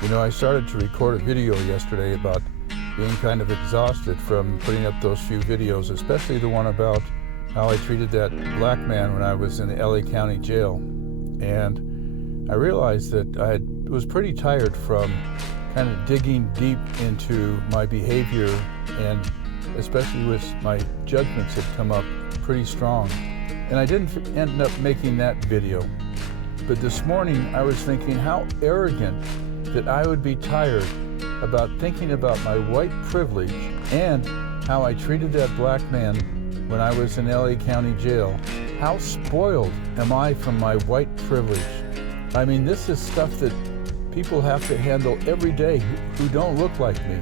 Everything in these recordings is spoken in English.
You know, I started to record a video yesterday about being kind of exhausted from putting up those few videos, especially the one about how I treated that black man when I was in the LA County jail. And I realized that I was pretty tired from kind of digging deep into my behavior, and especially with my judgments had come up pretty strong. And I didn't end up making that video. But this morning I was thinking how arrogant that I would be tired about thinking about my white privilege and how I treated that black man when I was in LA County jail. How spoiled am I from my white privilege? I mean, this is stuff that people have to handle every day who don't look like me.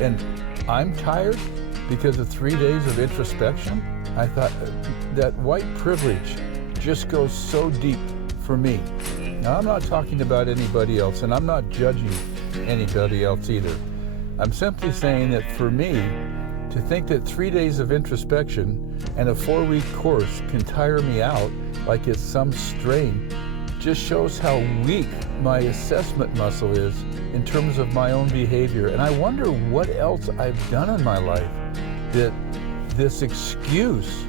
And I'm tired because of 3 days of introspection. I thought that white privilege just goes so deep for me. Now, I'm not talking about anybody else, and I'm not judging anybody else either. I'm simply saying that for me, to think that 3 days of introspection and a 4-week course can tire me out like it's some strain just shows how weak my assessment muscle is in terms of my own behavior. And I wonder what else I've done in my life that this excuse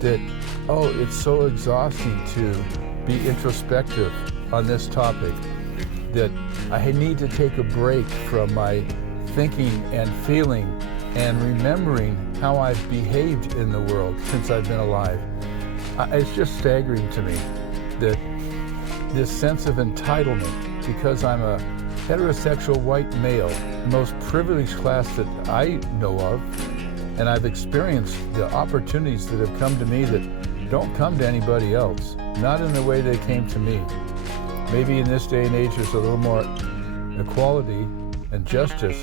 that, oh, it's so exhausting to be introspective on this topic, that I need to take a break from my thinking and feeling and remembering how I've behaved in the world since I've been alive. It's just staggering to me that this sense of entitlement, because I'm a heterosexual white male, the most privileged class that I know of, and I've experienced the opportunities that have come to me that don't come to anybody else, not in the way they came to me. Maybe in this day and age there's a little more equality and justice,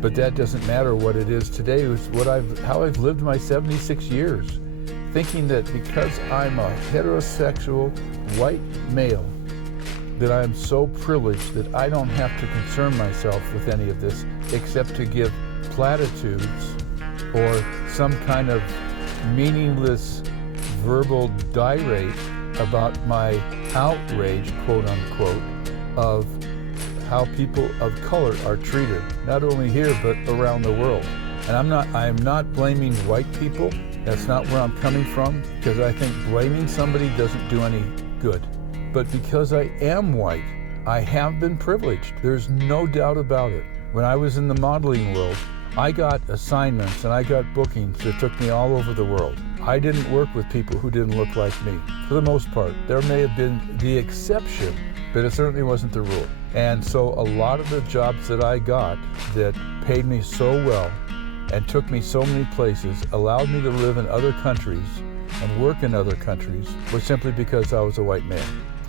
but that doesn't matter. What it is today is how I've lived my 76 years, thinking that because I'm a heterosexual white male, that I'm so privileged that I don't have to concern myself with any of this except to give platitudes or some kind of meaningless verbal tirade about my outrage, quote unquote, of how people of color are treated, not only here but around the world. And I'm not blaming white people. That's not where I'm coming from, because I think blaming somebody doesn't do any good. But because I am white, I have been privileged. There's no doubt about it. When I was in the modeling world, I got assignments and I got bookings that took me all over the world. I didn't work with people who didn't look like me, for the most part. There may have been the exception, but it certainly wasn't the rule. And so a lot of the jobs that I got that paid me so well and took me so many places, allowed me to live in other countries and work in other countries, was simply because I was a white man.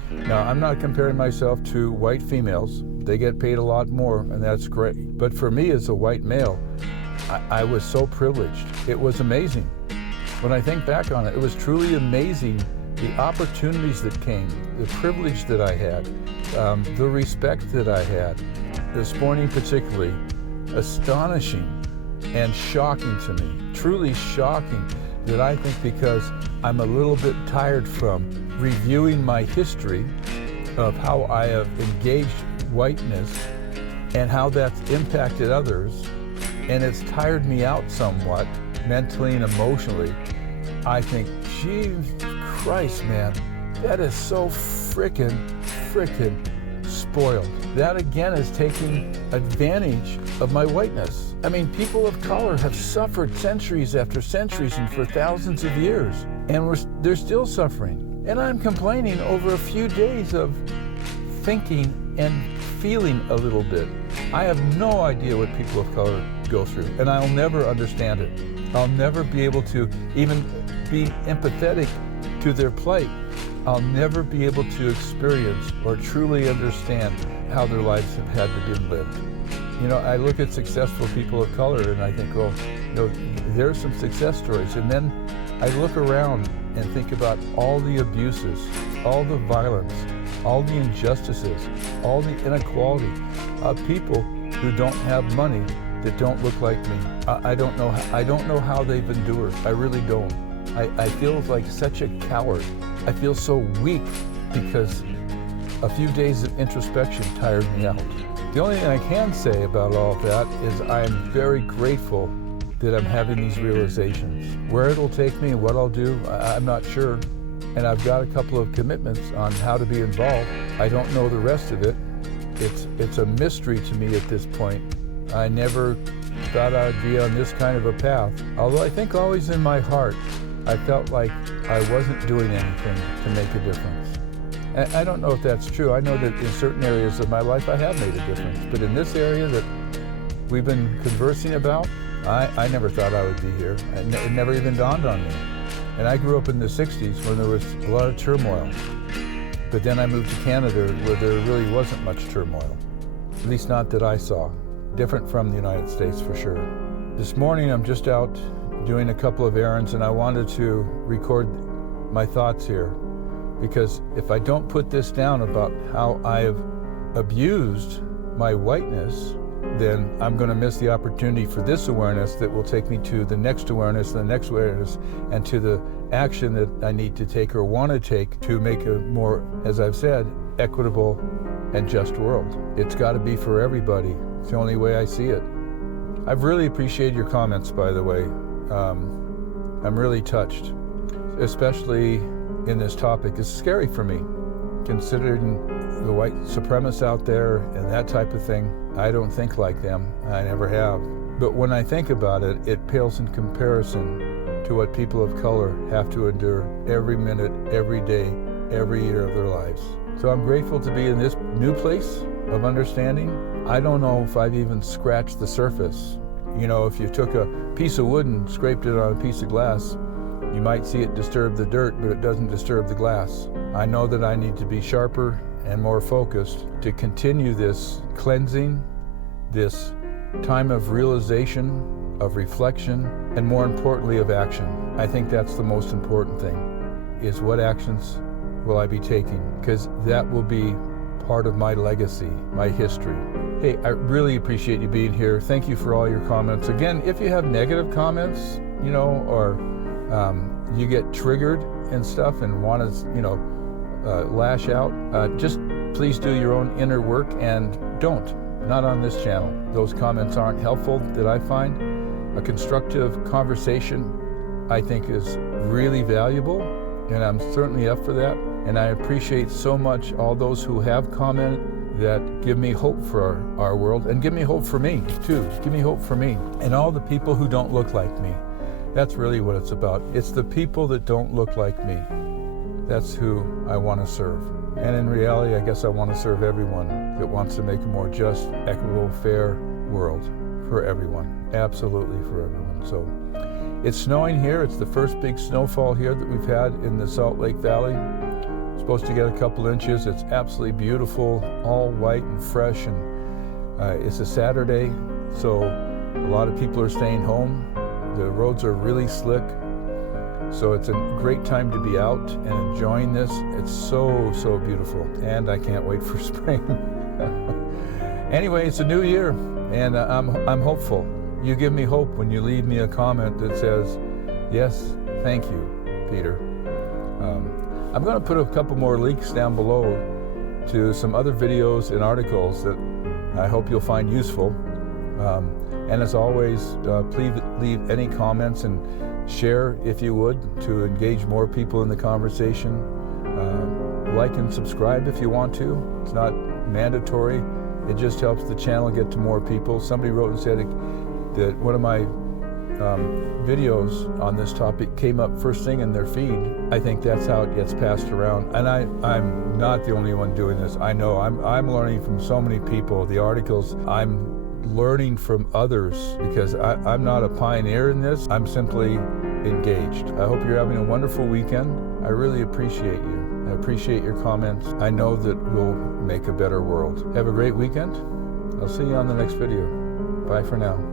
Now, I'm not comparing myself to white females. They get paid a lot more, and that's great. But for me as a white male, I was so privileged. It was amazing. When I think back on it, it was truly amazing, the opportunities that came, the privilege that I had, the respect that I had. This morning particularly, astonishing and shocking to me, truly shocking, that I think because I'm a little bit tired from reviewing my history of how I have engaged whiteness and how that's impacted others, and it's tired me out somewhat, mentally and emotionally. I think, Jesus Christ, man, that is so frickin' spoiled. That again is taking advantage of my whiteness. I mean, people of color have suffered centuries after centuries and for thousands of years, and they're still suffering. And I'm complaining over a few days of thinking and feeling a little bit. I have no idea what people of color go through, and I'll never understand it. I'll never be able to even be empathetic to their plight. I'll never be able to experience or truly understand how their lives have had to be lived. You know, I look at successful people of color and I think, oh, you know, there's some success stories. And then I look around and think about all the abuses, all the violence, all the injustices, all the inequality of people who don't have money, that don't look like me. I don't know how they've endured. I really don't. I feel like such a coward. I feel so weak because a few days of introspection tired me out. The only thing I can say about all of that is I am very grateful that I'm having these realizations. Where it'll take me and what I'll do, I'm not sure. And I've got a couple of commitments on how to be involved. I don't know the rest of it. It's a mystery to me at this point. I never thought I'd be on this kind of a path. Although I think always in my heart, I felt like I wasn't doing anything to make a difference. And I don't know if that's true. I know that in certain areas of my life I have made a difference. But in this area that we've been conversing about, I never thought I would be here. It never even dawned on me. And I grew up in the 60s when there was a lot of turmoil. But then I moved to Canada where there really wasn't much turmoil. At least not that I saw. Different from the United States for sure. This morning I'm just out doing a couple of errands and I wanted to record my thoughts here. Because if I don't put this down about how I have abused my whiteness, then I'm going to miss the opportunity for this awareness that will take me to the next awareness, and to the action that I need to take or want to take to make a more, as I've said, equitable and just world. It's got to be for everybody. It's the only way I see it. I've really appreciated your comments, by the way. I'm really touched, especially in this topic. It's scary for me, considering the white supremacists out there and that type of thing. I don't think like them. I never have. But when I think about it, it pales in comparison to what people of color have to endure every minute, every day, every year of their lives. So I'm grateful to be in this new place of understanding. I don't know if I've even scratched the surface. You know, if you took a piece of wood and scraped it on a piece of glass, you might see it disturb the dirt, but it doesn't disturb the glass. I know that I need to be sharper and more focused to continue this cleansing, this time of realization, of reflection, and more importantly, of action. I think that's the most important thing, is what actions will I be taking? Because that will be part of my legacy, my history. Hey, I really appreciate you being here. Thank you for all your comments. Again, if you have negative comments, you know, or you get triggered and stuff and want to, you know, lash out, just please do your own inner work and not on this channel. Those comments aren't helpful that I find. A constructive conversation, I think, is really valuable, and I'm certainly up for that. And I appreciate so much all those who have commented that give me hope for our world, and give me hope for me too. Give me hope for me and all the people who don't look like me. That's really what it's about. It's the people that don't look like me. That's who I want to serve. And in reality, I guess I want to serve everyone that wants to make a more just, equitable, fair world for everyone. Absolutely for everyone. So it's snowing here. It's the first big snowfall here that we've had in the Salt Lake Valley. Supposed to get a couple inches. It's absolutely beautiful, all white and fresh, and it's a Saturday, so a lot of people are staying home. The roads are really slick, so it's a great time to be out and enjoying this. It's so, so beautiful, and I can't wait for spring. Anyway, it's a new year, and I'm hopeful. You give me hope when you leave me a comment that says, yes, thank you, Peter. I'm going to put a couple more links down below to some other videos and articles that I hope you'll find useful. And as always, please leave any comments and share if you would, to engage more people in the conversation. Like and subscribe if you want to. It's not mandatory. It just helps the channel get to more people. Somebody wrote and said that one of my videos on this topic came up first thing in their feed. I think that's how it gets passed around. And I'm not the only one doing this. I know I'm learning from so many people. The articles, I'm learning from others, because I'm not a pioneer in this. I'm simply engaged. I hope you're having a wonderful weekend. I really appreciate you. I appreciate your comments. I know that we'll make a better world. Have a great weekend. I'll see you on the next video. Bye for now.